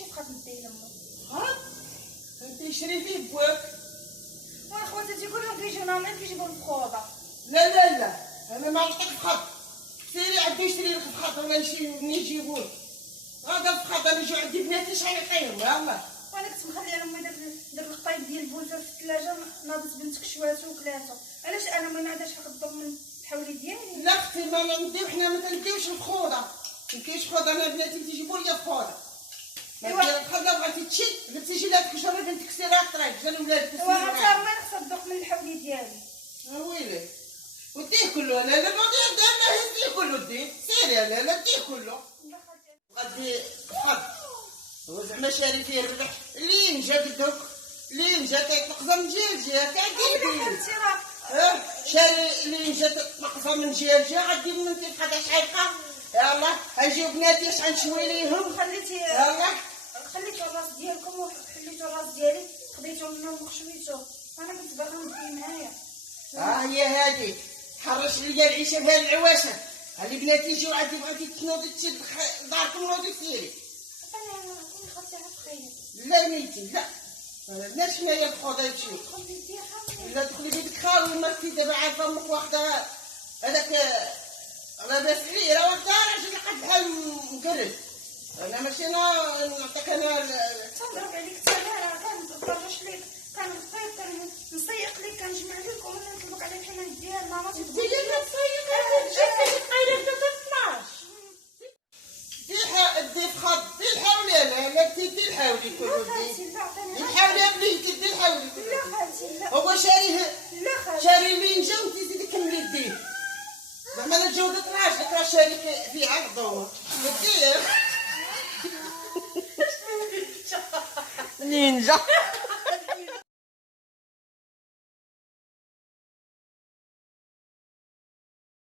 كلشي بقات نديه لمو. ها انت يشري فيه بواك. واخواتي تيقولوا كيجيونا غير كيجيبوا الفخوضه. لا انا ما نعطيك فخط. سيري عندو يشري لك فخط ولا منين يجيبوه. غادا الفخط انا يجيو عندي بناتي شحال يعطيهم يلاه. وانا كنت مخليه لامي دار القطايب ديال البوزه في الثلاجه، ناضت بنتك شواتو وكلاتو. علاش انا ما نعداش نقدر من الحولي ديالي؟ لا اختي ما نديو حنا ما كنديوش الفخوضه. ما كاينش فخوضه، انا بناتي تيجيبوا لي فخوضه. ما دير الخضره بغيتي تشد قلتي جي لك شرا بنتك سيرها الطريق جا لولادك ايوا حتى ما نقصد الذوق من الحولي ديالي. ويلي وديه كله. لا نضيع دابا هزيه كله ديه سيري. لا ديه كله غادي خد وزعما شاري فيه الربح اللي نجا دوك اللي نجا تيطلقزه من جهه لجهه كاع شاري اللي نجا تطلقزه من جهه لجهه غادي من تيبقى شحال بقى. يلاه غنجيو بناتي شحال نشوي ليهم. خليتي الراس ديالكم وخليتو الراس ديالي خديتو منه وخشويتو. انا كنت باغا ندي معايا. هي هادي حرش ليا العيشه بهاد العواشة. هادي بناتي يجيو عندي بغيتي تنوضي تشد داركم نوضي سيري. انا كون خدتي تخيل. لا ميتي لا مالناش حنايا الخوضه يمشيو. لا دخلي بيدك خاوي ما كنتي دابا عارفه امك واخده هذاك لاباس عليه راه واخده راجل قد بحال مكرد. انا ماشي انا نعطيك انا تنضرب عليك حتى انا كنضربش ليك كنخيط كنسيق ليك كنجمع ليك ومن نطلبك على الحنان ديال ماما تقول لي لا تسيق انا جيت قايله انت 12 دي فخاد دي الحولي. لا تدي الحولي كله دي الحولي بليتي دي الحولي كله. لا خالتي لا. هو شاريه لا خالتي شاري لي نجا وانت زيدي كملي ديه. زعما لا الجودة راجلك راه شاري فيها الضوء دير نينجا.